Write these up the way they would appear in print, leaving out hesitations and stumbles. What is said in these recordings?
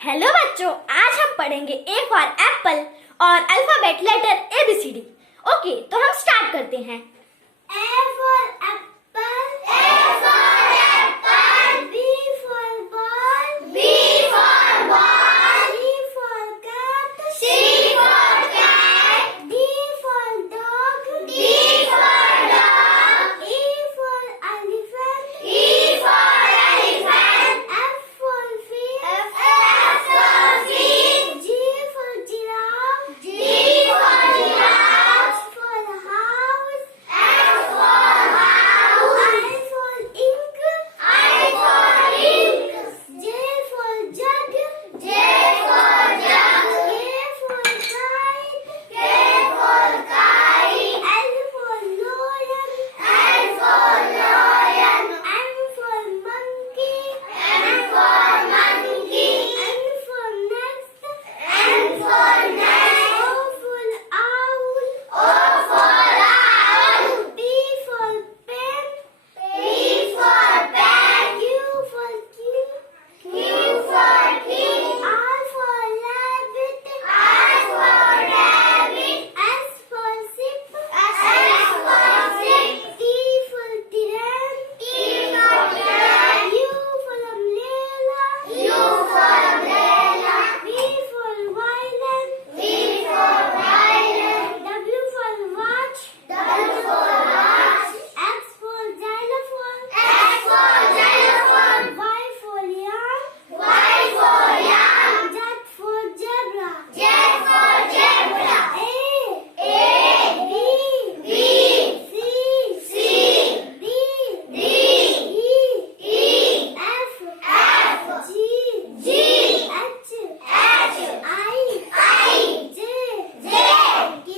Hello बच्चों, आज हम पढ़ेंगे ए फॉर एप्पल और अल्फाबेट लेटर ABCD। ओके, तो हम स्टार्ट करते हैं। A for apple. A for apple. B for ball. B for ball. C for cat. C for cat. D for dog. D for dog. E for elephant. E for elephant. F for fish. F for fish. G for giraffe. G for giraffe. H for house. H for house. I for ink. I for ink. J for jug. J for jug. K for kite. K for kite. L for lion. L for lion. M for monkey. M for monkey. N for nest. N for nest. O for owl. O for owl. P for pen. P for pen. Q for king. Q for king. R for rabbit. R for rabbit. S for ship. S for ship. T for train. T for train. U for umbrella. U for umbrella. V for violin. V for violin. W for watch. W for watch. X for xylophone. X for xylophone. Y for yarn. Y for yarn. Z for zebra. Z for zebra. A B B C C D D E F F G G H H I J K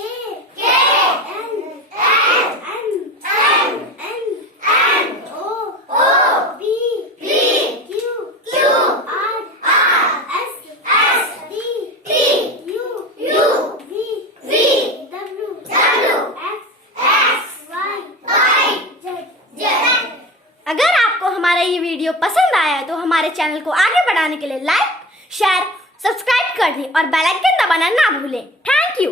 L M O P Q R S T U V W X Y Z। अगर आपको हमारा ये video पसंद आया तो हमारे channel को आगे बढ़ाने के लिए लाइक, शेयर, सब्सक्राइब कर दें और बेल आइकन दबाना ना भूलें। Thank you.